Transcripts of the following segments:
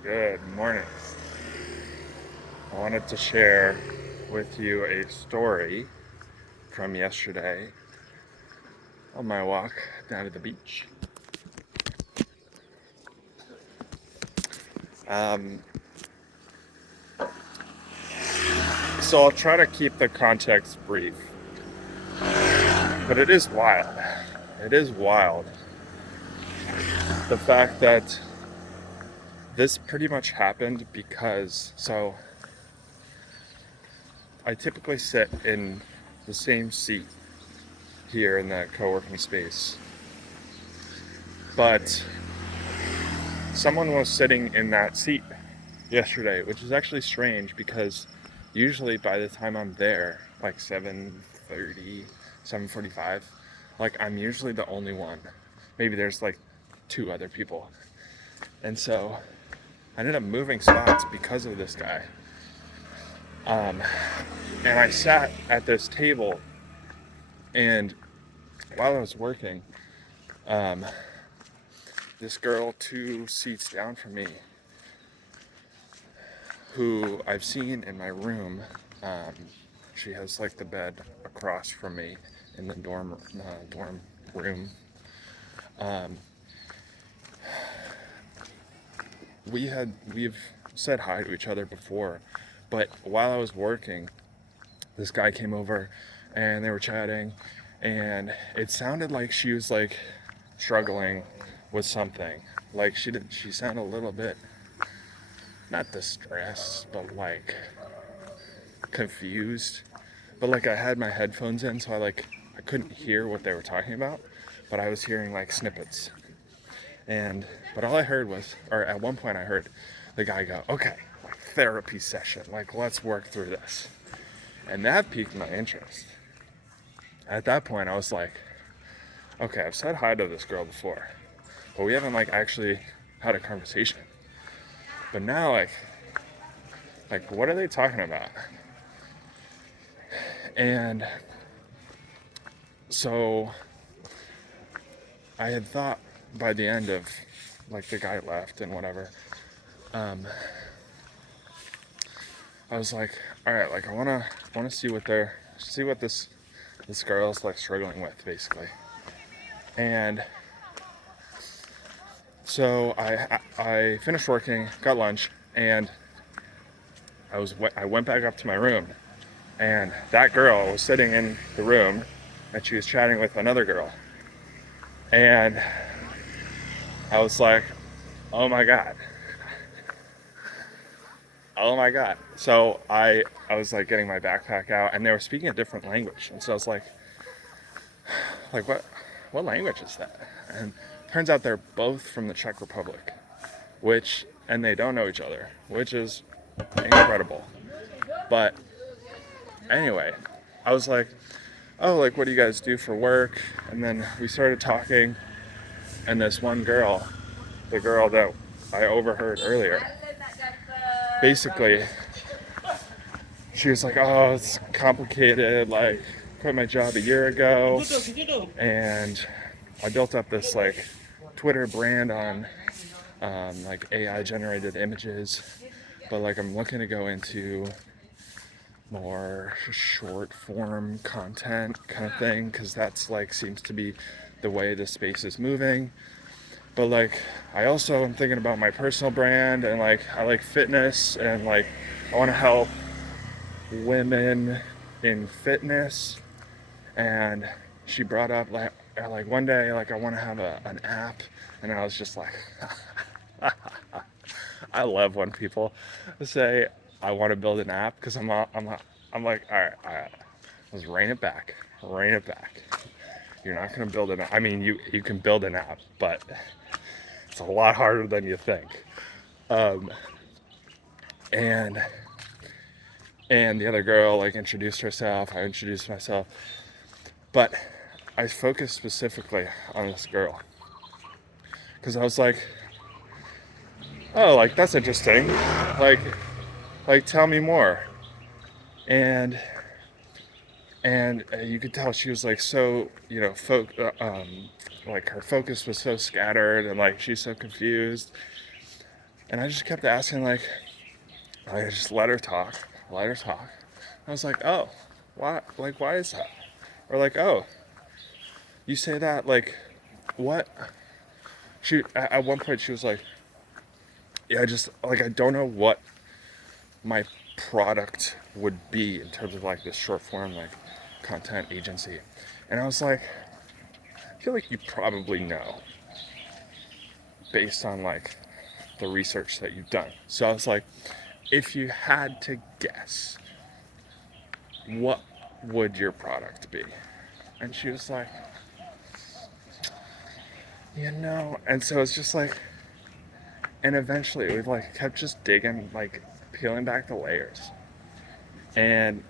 Good morning. I wanted to share with you a story from yesterday on my walk down to the beach. Um, so I'll try to keep the context brief, but it is wild. It is wild. The fact that this pretty much happened because, I typically sit in the same seat here in the co-working space, but someone was sitting in that seat yesterday, which is actually strange because usually by the time I'm there, like 7:30, 7:45, like I'm usually the only one. Maybe there's like two other people. And so I ended up moving spots because of this guy. Um, and I sat at this table, and while I was working, um, this girl 2 seats down from me, who I've seen in my room. Um, she has like the bed across from me in the dorm room. Um, we've said hi to each other before, but while I was working, this guy came over, and they were chatting, and it sounded like she was like struggling with something. Like she sounded a little bit not distressed, but like confused. But like I had my headphones in, so I couldn't hear what they were talking about, but I was hearing like snippets. And but all I heard was, or at one point I heard the guy go, "Okay, like therapy session, like let's work through this," and that piqued my interest. At that point, I was like, "Okay, I've said hi to this girl before, but we haven't like actually had a conversation. But now, like what are they talking about?" And so I had thought by the end of like the guy left and whatever, um, I was like, all right, like I wanna see what this girl's like struggling with basically. And so I finished working, got lunch, and I went back up to my room, and that girl was sitting in the room, and she was chatting with another girl, and I was like, oh my god, oh my god. So I was like getting my backpack out, and they were speaking a different language, and so I was like what language is that? And turns out they're both from the Czech Republic, and they don't know each other, which is incredible. But anyway, I was like, oh, like what do you guys do for work? And then we started talking, and this one girl, the girl that I overheard earlier, basically she was like, oh, it's complicated, like quit my job a year ago, and I built up this like Twitter brand on like AI generated images, but like I'm looking to go into more short form content kind of thing, because that's like seems to be the way the space is moving. But like I also am thinking about my personal brand, and like I like fitness, and like I want to help women in fitness. And she brought up like one day, like I want to have an app, and I was just like, I love when people say I want to build an app, because I'm like, all right, let's rein it back. You're not gonna build an app. I mean, you can build an app, but it's a lot harder than you think. Um, and and the other girl like introduced herself. I introduced myself, but I focused specifically on this girl because I was like, oh, like that's interesting. Like, like tell me more. And you could tell she was like so, like her focus was so scattered, and like she's so confused. And I just kept asking, like, I just let her talk, let her talk. I was like, oh, why? Like, why is that? Or like, oh, you say that, like, what? She at one point she was like, yeah, I just like I don't know what my product would be in terms of like this short form like content agency. And I was like, I feel like you probably know based on like the research that you've done. So I was like, if you had to guess, what would your product be? And she was like, and so it's just like, and eventually we like kept just digging, like peeling back the layers. And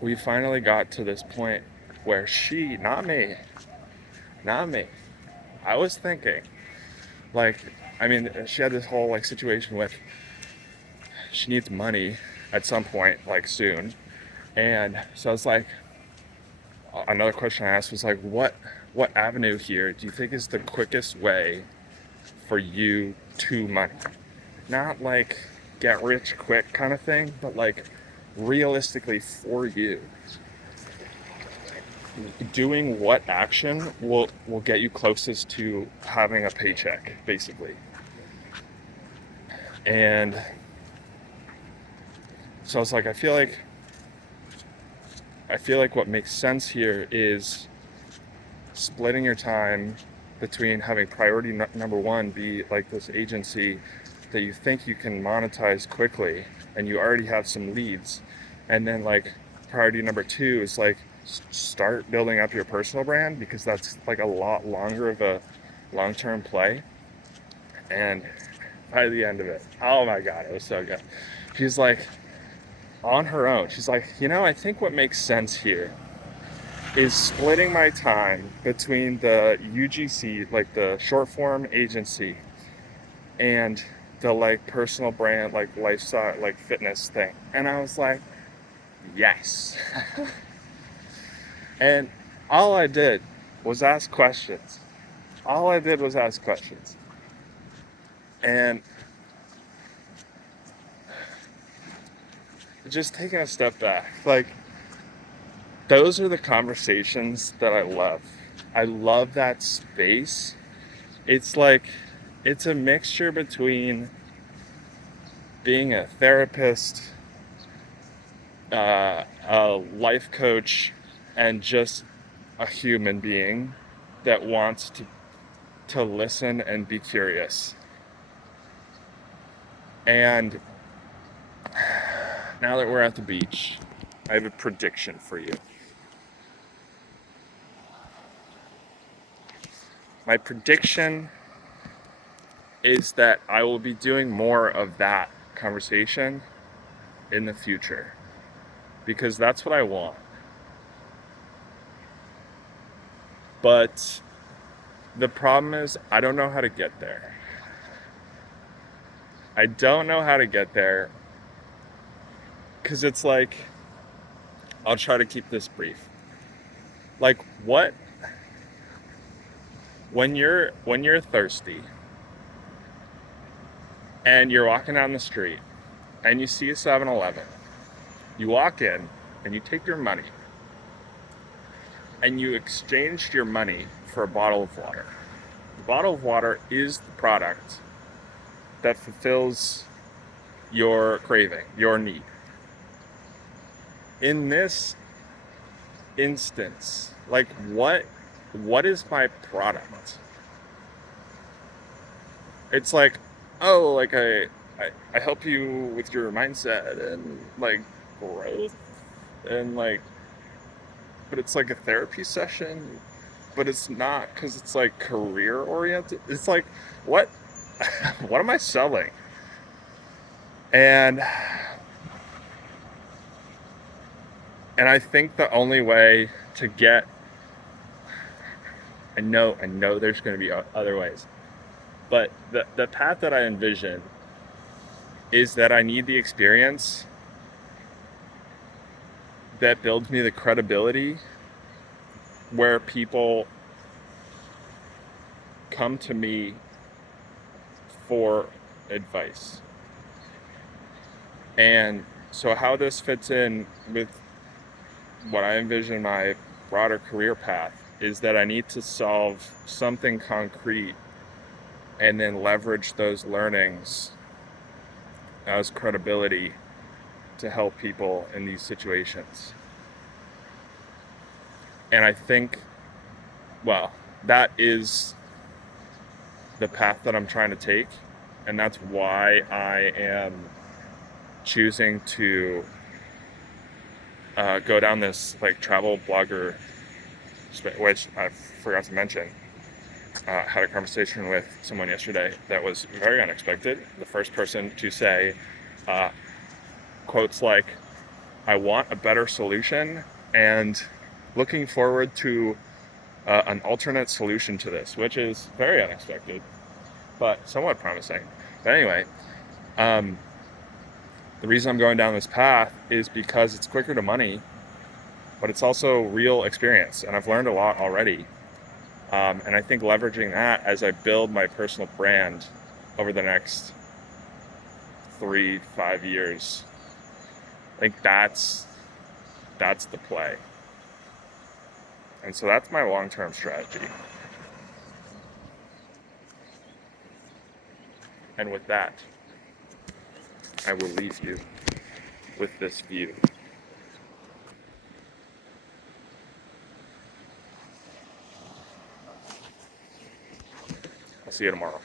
we finally got to this point where she, not me, I was thinking, like, I mean, she had this whole like situation with she needs money at some point, like soon. And so I was like, another question I asked was like, what avenue here do you think is the quickest way for you to money? Not like get rich quick kind of thing, but like realistically for you. Doing what action will get you closest to having a paycheck, basically. And so I was like, I feel like what makes sense here is splitting your time between having priority number one be like this agency that you think you can monetize quickly and you already have some leads, and then like priority number two is like start building up your personal brand, because that's like a lot longer of a long-term play. And by the end of it, oh my god, it was so good. She's like, on her own, she's like, I think what makes sense here is splitting my time between the UGC, like the short form agency, and the like personal brand, like lifestyle, like fitness thing. And I was like, yes. And all I did was ask questions. All I did was ask questions. And just taking a step back, like, those are the conversations that I love. I love that space. It's like, it's a mixture between being a therapist, a life coach, and just a human being that wants to listen and be curious. And now that we're at the beach, I have a prediction for you. My prediction is that I will be doing more of that conversation in the future, because that's what I want. But the problem is, I don't know how to get there. I don't know how to get there because it's like, I'll try to keep this brief. Like, what when you're thirsty and you're walking down the street and you see a 7-Eleven, you walk in and you take your money and you exchanged your money for a bottle of water. The bottle of water is the product that fulfills your craving, your need. In this instance, like, what is my product? It's like, oh, like I help you with your mindset and like growth, and like, but it's like a therapy session, but it's not, because it's like career oriented. It's like, what what am I selling? And I think the only way to get, I know there's going to be other ways, but the path that I envision is that I need the experience that builds me the credibility, where people come to me for advice. And so how this fits in with what I envision my broader career path is that I need to solve something concrete and then leverage those learnings as credibility to help people in these situations. And I think, well, that is the path that I'm trying to take. And that's why I am choosing to go down this like travel blogger, which I forgot to mention. Had a conversation with someone yesterday that was very unexpected. The first person to say quotes like, "I want a better solution," and "looking forward to an alternate solution to this," which is very unexpected, but somewhat promising. But anyway, the reason I'm going down this path is because it's quicker to money, but it's also real experience, and I've learned a lot already. And I think leveraging that as I build my personal brand over the next 3-5 years, I think that's the play. And so that's my long-term strategy. And with that, I will leave you with this view. I'll see you tomorrow.